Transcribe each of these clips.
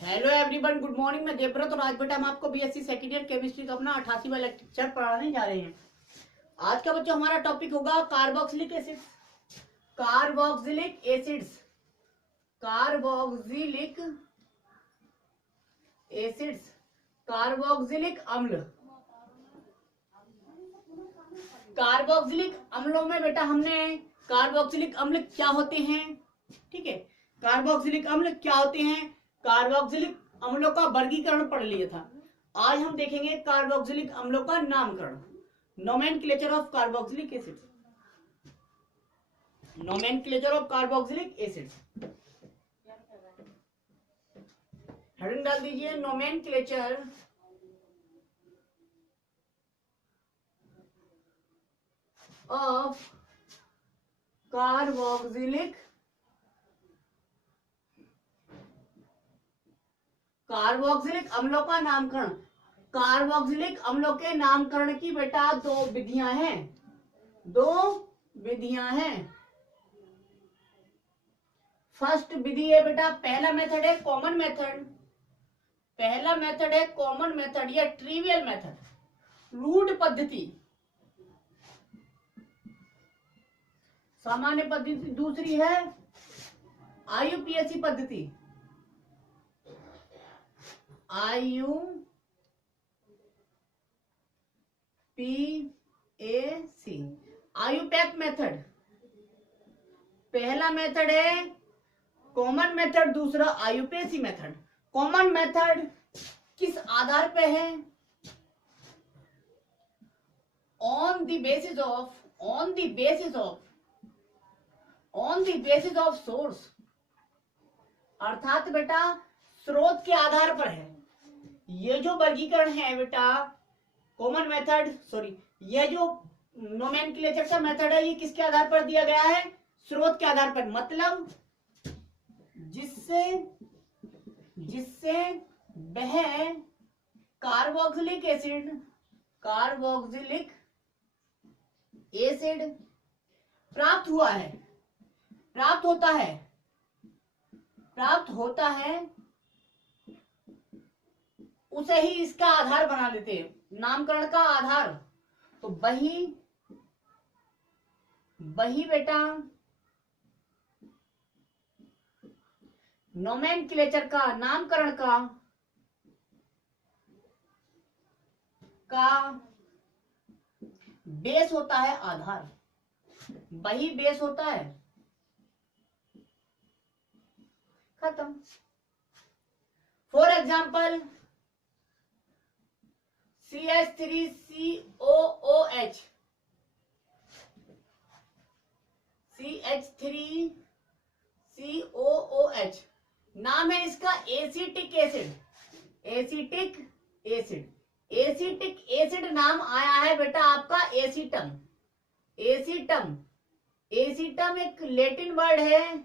Hello everyone, good morning. मैं देवव्रत और आज बेटा हम आपको बीएससी सेकेंड ईयर केमिस्ट्री का अपना 88वां लेक्चर पढ़ाने जा रहे हैं। आज का बच्चों हमारा टॉपिक होगा carboxylic acids. Carboxylic acids, carboxylic acids, carboxylic अम्ल। कार्बोक्सिलिक अम्लों में बेटा हमने कार्बोक्सिलिक अम्ल क्या होते हैं, ठीक है, कार्बोक्सिलिक अम्ल क्या होते हैं, कार्बोक्सिलिक अम्लों का वर्गीकरण पढ़ लिया था। आज हम देखेंगे कार्बोक्सिलिक अम्लों का नामकरण, nomenclature of carboxylic acids, nomenclature of carboxylic acids. Heading डाल दीजिए नोमेनक्लेचर ऑफ कार्बोक्सिलिक अम्लों का नामकरण। कार्बोक्सिलिक अम्लों के नामकरण की बेटा दो विधियां हैं। फर्स्ट विधि है बेटा, पहला मेथड है कॉमन मेथड, या ट्रिवियल मेथड, रूढ़ पद्धति, सामान्य पद्धति। दूसरी है आईयूपीएसी पद्धति, आईयूपैक मेथड। पहला मेथड है कॉमन मेथड, दूसरा आईयूपीएसी मेथड। कॉमन मेथड किस आधार पे है? On the basis of source, अर्थात बेटा स्रोत के आधार पर है। ये जो वर्गीकरण है बेटा कॉमन मेथड, ये जो नोमेनक्लेचर का मेथड है, ये किसके आधार पर दिया गया है? स्रोत के आधार पर। मतलब जिससे वह कार्बोक्सिलिक एसिड प्राप्त होता है, उसे ही इसका आधार बना लेते हैं, नामकरण का आधार। तो वही बेटा नोमेनक्लेचर का, नामकरण का बेस होता है, आधार वही बेस होता है। खत्म। फॉर एग्जाम्पल CH3COOH, CH3COOH नाम है इसका एसिटिक एसिड नाम आया है बेटा आपका एसीटम एक लैटिन वर्ड है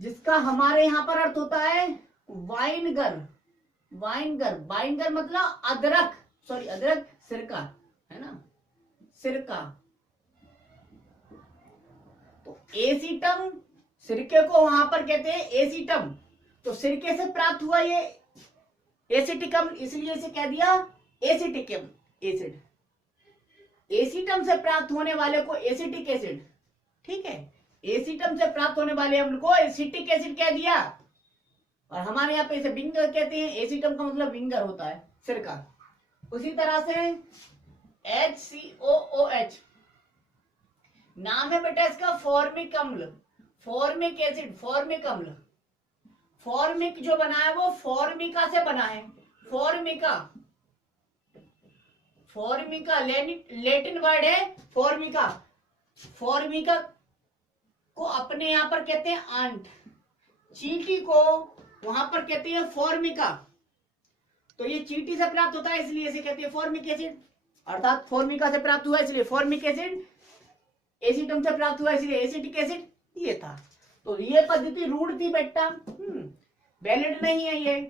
जिसका हमारे यहां पर अर्थ होता है वाइनगर मतलब अदरक, सिरका है ना, सिरका। तो एसीटम, सिरके को वहां पर कहते हैं एसीटम। तो सिरके से प्राप्त हुआ ये एसिटिक अम्ल, इसलिए इसे कह दिया एसिटिक एसिड। एसीटम से प्राप्त होने वाले को एसिटिक एसिड, ठीक है, एसीटम से प्राप्त होने वाले अम्ल को एसिटिक एसिड कह दिया। और हमारे यहाँ पे इसे विंगर कहते हैं। एसीटम का मतलब विंगर होता है, सिरका। उसी तरह से HCOOH नाम है बेटा इसका फॉर्मिक अम्ल, फॉर्मिक एसिड, फॉर्मिक अम्ल। फॉर्मिक जो बना है वो फॉर्मिका से बना है, फॉर्मिका लैटिन वर्ड है फॉर्मिका। फॉर्मिका को अपने यहां पर कहते हैं आंट, चींटी को वहां पर कहते हैं फॉर्मिका। तो ये चींटी से प्राप्त होता है, इसलिए इसे कहते हैं फॉर्मिक एसिड, अर्थात फॉर्मिका से प्राप्त हुआ इसलिए फॉर्मिक एसिड, एसीटम से प्राप्त हुआ इसलिए एसिटिक एसिड। ये था। तो ये पद्धति रूढ़ थी बेटा, वैलिड नहीं है ये।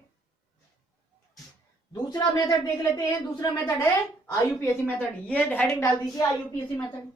दूसरा मेथड देख लेते हैं। दूसरा मेथड है आईयूपीएसी मेथड। ये हेडिंग डाल दीजिए आईयूपीएसी मेथड।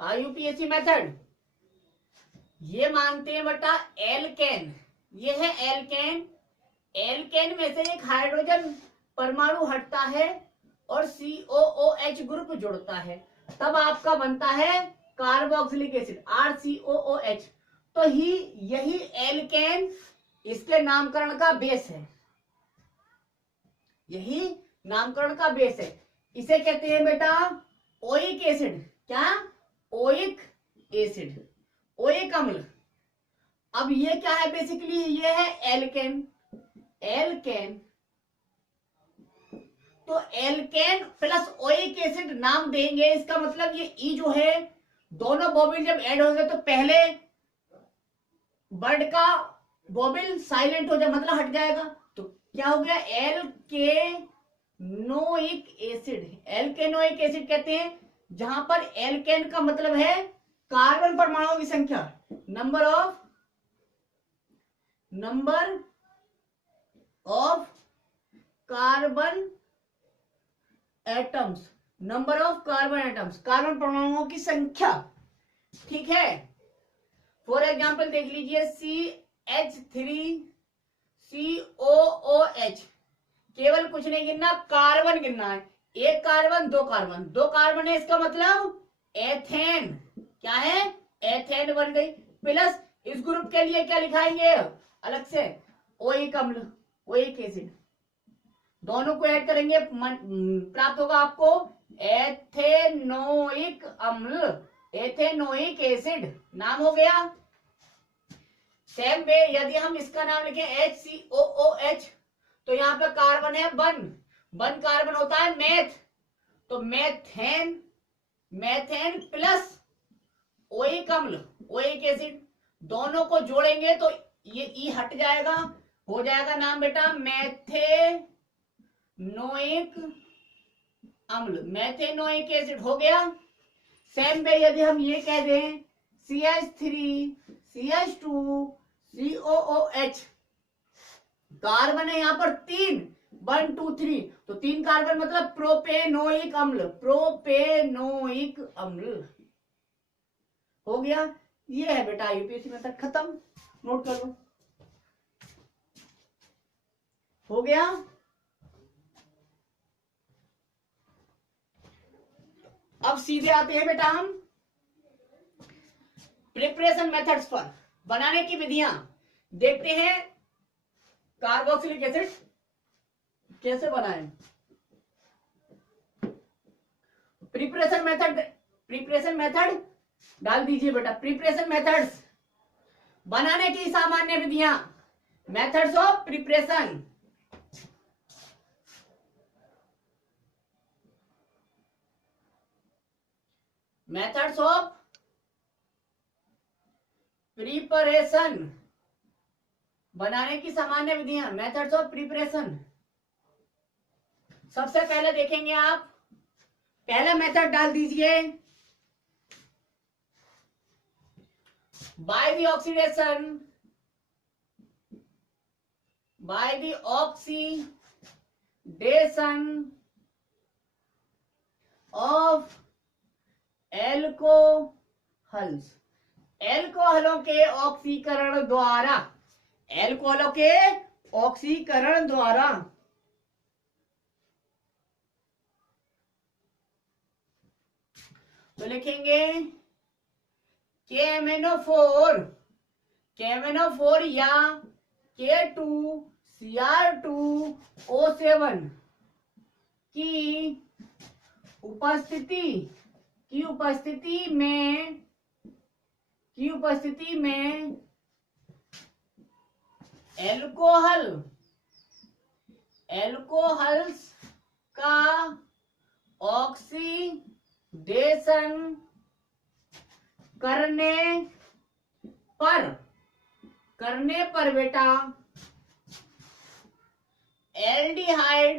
IUPAC मेथड ये मानते हैं बेटा एल्केन, ये है एल्केन। एल्केन में से एक हाइड्रोजन परमाणु हटता है और COOH ग्रुप जुड़ता है, तब आपका बनता है कार्बोक्सिलिक एसिड RCOOH। तो यही एल्केन इसके नामकरण का बेस है, यही नामकरण का बेस है। इसे कहते हैं बेटा ओइक एसिड। क्या? ओइक एसिड, ओइक अम्ल। अब ये क्या है? बेसिकली ये है एल्केन। एल्केन तो एल्केन प्लस ओइक एसिड नाम देंगे, इसका मतलब ये ई जो है दोनों बोबिल जब ऐड होंगे तो पहले वर्ड का बोबिल साइलेंट हो जाए, मतलब हट जाएगा। तो क्या हो गया? एल्केनोइक एसिड। एल्केनोइक एसिड कहते हैं जहां पर एल्केन का मतलब है कार्बन परमाणुओं की संख्या, number of carbon atoms, number of carbon atoms, carbon परमाणुओं की संख्या। ठीक है, फॉर एग्जाम्पल देख लीजिए CH3COOH, केवल कुछ नहीं गिनना, कार्बन गिनना है। एक कार्बन, दो कार्बन, दो कार्बन है, इसका मतलब एथेन। क्या है? एथेन बन गई। प्लस इस ग्रुप के लिए क्या लिखाएंगे अलग से? ओइक अम्ल, ओइक एसिड। दोनों को ऐड करेंगे, प्राप्त होगा आपको एथेनोइक अम्ल, एथेनोइक एसिड नाम हो गया। सेम वे यदि हम इसका नाम लिखें HCOOH, तो यहाँ पे कार्बन है वन कार्बन होता है मेथ, तो मेथेन, मेथेन प्लस ओइक अम्ल, ओइक एसिड, दोनों को जोड़ेंगे तो ये ई हट जाएगा, हो जाएगा नाम बेटा मेथेनोइक अम्ल, मेथेनोइक एसिड हो गया। सेम वे यदि हम ये कह दें CH3CH2COOH, कार्बन है यहाँ पर 3, 1 2 3, तो 3 कार्बन मतलब प्रोपेनोइक अम्ल, प्रोपेनोइक अम्ल हो गया। ये है बेटा यूपीएससी मेथड, खत्म, नोट कर लो, हो गया। अब सीधे आते हैं बेटा हम प्रिपरेशन मेथड्स पर, बनाने की विधियां देखते हैं। कार्बोक्सिलिक एसिड कैसे बनाएं? प्रिपरेशन मेथड डाल दीजिए बेटा। प्रिपरेशन मेथड्स, बनाने की सामान्य विधियां, methods of preparation. Methods of preparation, बनाने की सामान्य विधियां, मेथड्स ऑफ प्रिपरेशन। सबसे पहले देखेंगे आप, पहला मेथड डाल दीजिए by the oxidation of alcohols, एल्कोहलों के ऑक्सीकरण द्वारा, एल्कोहलों के ऑक्सीकरण द्वारा। तो लिखेंगे KMNO4 या K2Cr2O7 की उपस्थिति में एल्कोहल्स का ऑक्सीडेशन करने पर बेटा एल्डिहाइड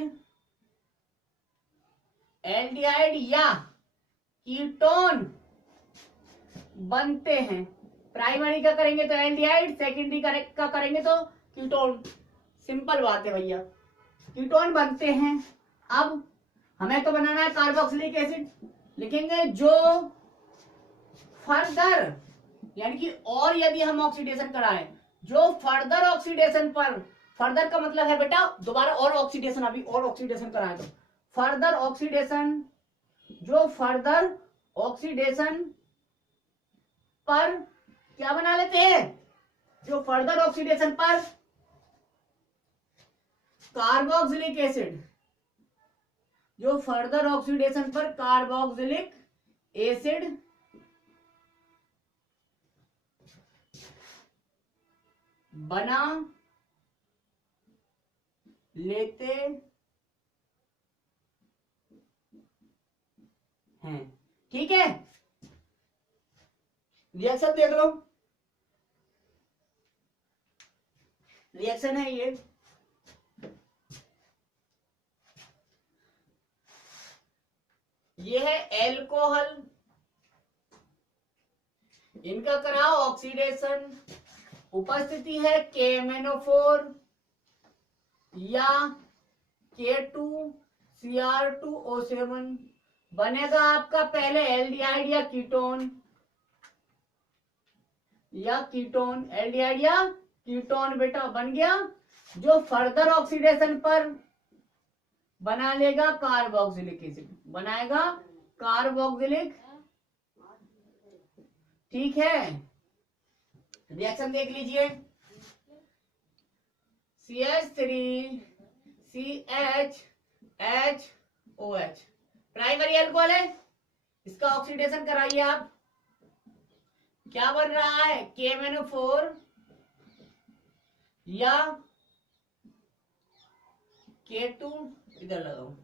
या कीटोन बनते हैं। प्राइमरी का करेंगे तो एल्डिहाइड, सेकेंडरी का करेंगे तो कीटोन। सिंपल बात है भैया, कीटोन बनते हैं। अब हमें तो बनाना है कार्बोक्सिलिक एसिड, लिखेंगे जो फर्दर, यानी कि और यदि हम ऑक्सीडेशन कराएं, जो फर्दर ऑक्सीडेशन पर, फर्दर का मतलब है बेटा दोबारा और ऑक्सीडेशन, अभी और ऑक्सीडेशन कराएं तो फर्दर ऑक्सीडेशन, जो फर्दर ऑक्सीडेशन पर क्या बना लेते हैं, जो फर्दर ऑक्सीडेशन पर कार्बोक्सिलिक एसिड, जो फर्दर ऑक्सीडेशन पर कार्बोक्सिलिक एसिड बना लेते हैं। ठीक है, रिएक्शन देख लो, रिएक्शन है ये है एल्कोहल, इनका कराओ ऑक्सीडेशन, उपस्थिति है KMnO4 या K2Cr2O7, बनेगा आपका पहले एल्डिहाइड या कीटोन, एल्डिहाइड या कीटोन बेटा बन गया, जो फर्दर ऑक्सीडेशन पर बना लेगा कार्बोक्सिलिक एसिड, बनाएगा कार्बोक्सिलिक। ठीक है, रिएक्शन देख लीजिए, CH3CHHOH प्राइमरी अल्कोहल है, इसका ऑक्सीडेशन कराइए आप, क्या बन रहा है KMnO4 या K2, इधर लगाओ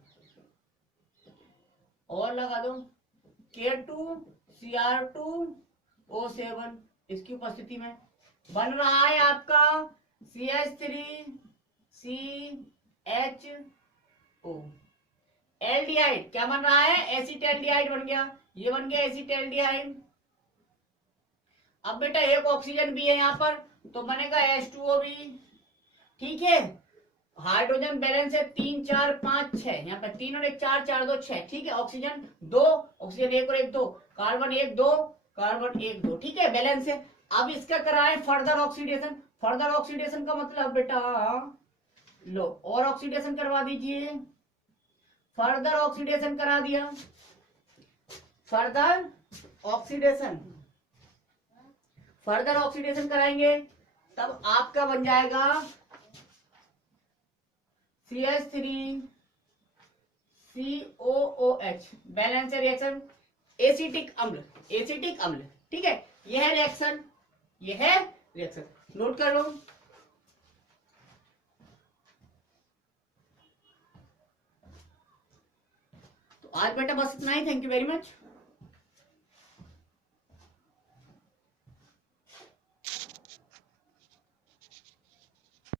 और लगा दो K2Cr2O7, इसकी उपस्थिति में बन रहा है आपका CH3CHO एल्डिहाइड, क्या बन रहा है एसिटेल्डिहाइड बन गया, ये बन गया एसिटेल्डिहाइड। अब बेटा एक ऑक्सीजन भी है यहाँ पर तो बनेगा H2O भी। ठीक है, हाइड्रोजन बैलेंस है 3 4 5 6, यहाँ पर 3 और 1 4 4 2 6। ठीक है, ऑक्सीजन 2, ऑक्सीजन 1 और 1 2, कार्बन 1 2, कार्बन 1 2। ठीक है, बैलेंस है। अब इसका कराएं फर्दर ऑक्सीडेशन, फर्दर ऑक्सीडेशन का मतलब बेटा लो और ऑक्सीडेशन करवा दीजिए, फर्दर ऑक्सीडेशन करा दिया, फर्दर ऑक्सीडेशन, फर्दर ऑक्सीडेशन कराएंगे तब आपका बन जाएगा CH3COOH, बैलेंस रिएक्शन, एसिटिक अम्ल, एसिटिक अम्ल। ठीक है, यह है रिएक्शन, यह है रिएक्शन, नोट कर लो। तो आज बेटा बस इतना ही, थैंक यू वेरी मच।